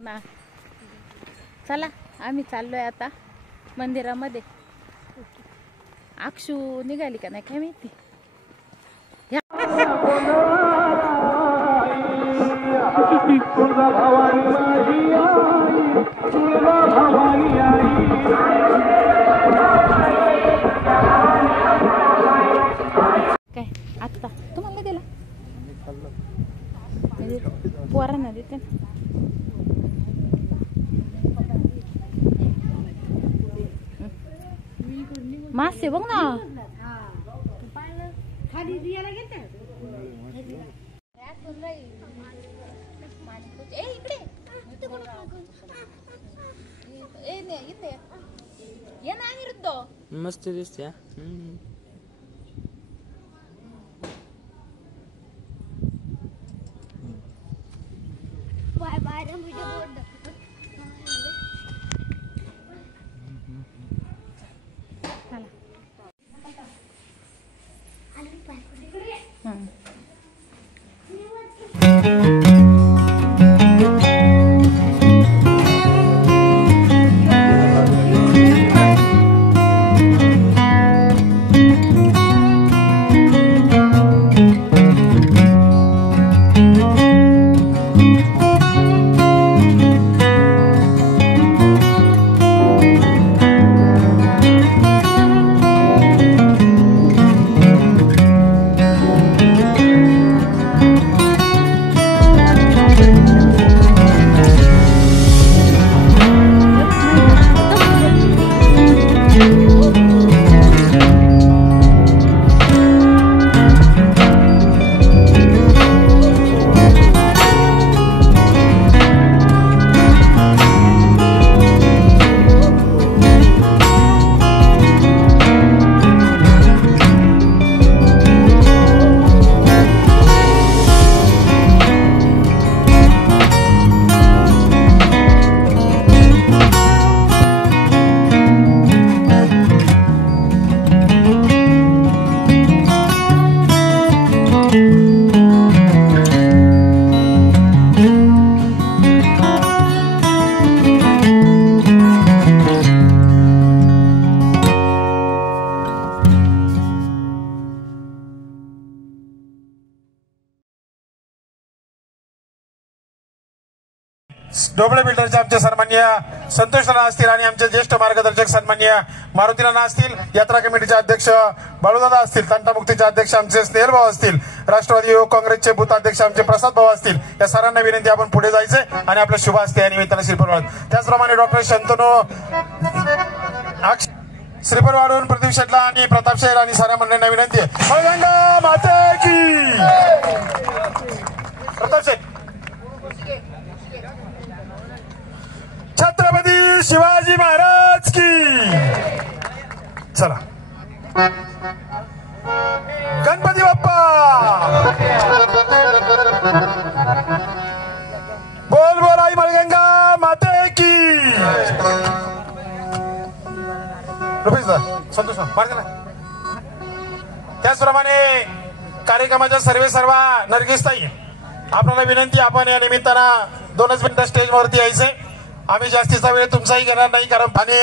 ना चला आम्ही चाललोय आता मंदिरामध्ये. अक्षू निघाली का नाही काय माहिती. काय आता तुम्हाला दिला म्हणजे पोरांना देते ना. मासे बघ ना मस्त दिसते. डोबळे बिल्डरचे आमचे सन्माननीय संतोष नाना असतील आणि आमचे ज्येष्ठ मार्गदर्शक सन्माननीय मारुती नाना असतील, यात्रा कमिटीचे अध्यक्ष बाळूदादा असतील, तंटामुक्तीचे अध्यक्ष आमचे स्नेहल भाऊ असतील, राष्ट्रवादी युवक काँग्रेसचे बूथ अध्यक्ष आमचे प्रसाद भाऊ असतील, या सर्वांना विनंती आपण पुढे जायचे आणि आपल्या शुभ हस्ते या निमित्ताने श्रीफळ वाढ. त्याचप्रमाणे डॉक्टर शंतनू श्रीफळ वाढवून प्रदीप शेटला आणि प्रताप शेठ आणि साऱ्या मंडळींना विनंती आहे. मळगंगा माते की प्रताप शेठ. छत्रपती शिवाजी महाराज की. चला गणपती बाप्पा बोल बोल आई मळगंगा माते की. संतोष त्याचप्रमाणे कार्यक्रमाच्या सर्व नरगिसताई आपल्याला विनंती, आपण या निमित्तानं 2च मिनिटं स्टेजवरती यायचंय. आम्ही जास्तीचा वेळ तुमचाही घेणार नाही, कारण आणि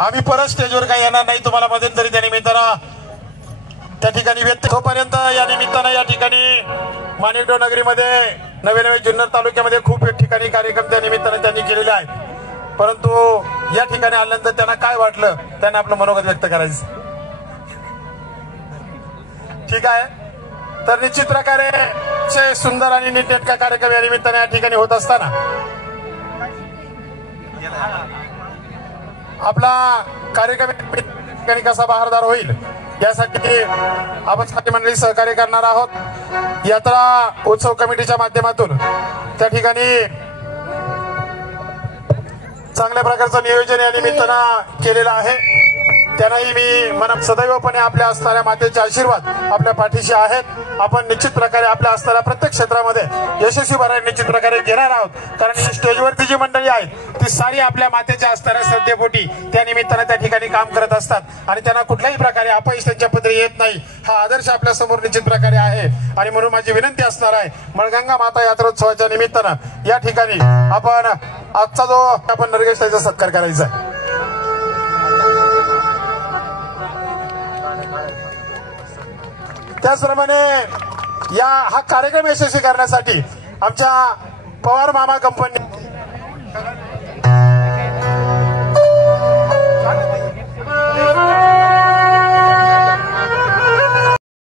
आम्ही परत स्टेजवर काही येणार नाही. तुम्हाला मध्यंतरी त्या निमित्तानं त्या ठिकाणी व्यक्त तोपर्यंत या निमित्तानं या ठिकाणी माणिकडो नगरीमध्ये नवे जुन्नर तालुक्यामध्ये खूप ठिकाणी कार्यक्रम त्या निमित्तानं त्यांनी केलेले आहेत. परंतु या ठिकाणी आल्यानंतर त्यांना काय वाटलं, त्यांना आपलं मनोगत व्यक्त करायचं. ठीक आहे, तर निश्चित प्रकारे सुंदर आणि नीटनेटका कार्यक्रम या निमित्ताने या ठिकाणी होत असताना आपला कार्यक्रम कसा बहारदार होईल यासाठी आपण सारी मंडळी सहकार्य करणार आहोत. यात्रा उत्सव कमिटीच्या माध्यमातून त्या ठिकाणी चांगल्या प्रकारचं नियोजन या निमित्तानं केलेलं आहे. त्यांनाही मी मनात सदैवपणे आपल्या असणाऱ्या मातेचे आशीर्वाद आपल्या पाठीशी आहेत. आपण निश्चित प्रकारे आपल्या असणाऱ्या प्रत्येक क्षेत्रामध्ये यशस्वी भरायला निश्चित प्रकारे घेणार आहोत. कारण ही स्टेजवरती जी मंडळी आहेत ती सारी आपल्या मातेच्या असणाऱ्या श्रद्धेपोटी त्या निमित्तानं त्या ठिकाणी काम करत असतात आणि त्यांना कुठल्याही प्रकारे अपयश त्यांच्या पदरी येत नाही. हा आदर्श आपल्या समोर निश्चित प्रकारे आहे. आणि म्हणून माझी विनंती असणार आहे, मळगंगा माता यात्रोत्सवाच्या निमित्तानं या ठिकाणी आपण आजचा जो आपण नरगेशचा सत्कार करायचा आहे. त्याचप्रमाणे हा कार्यक्रम यशस्वी करण्यासाठी आमच्या पवार मामा कंपनी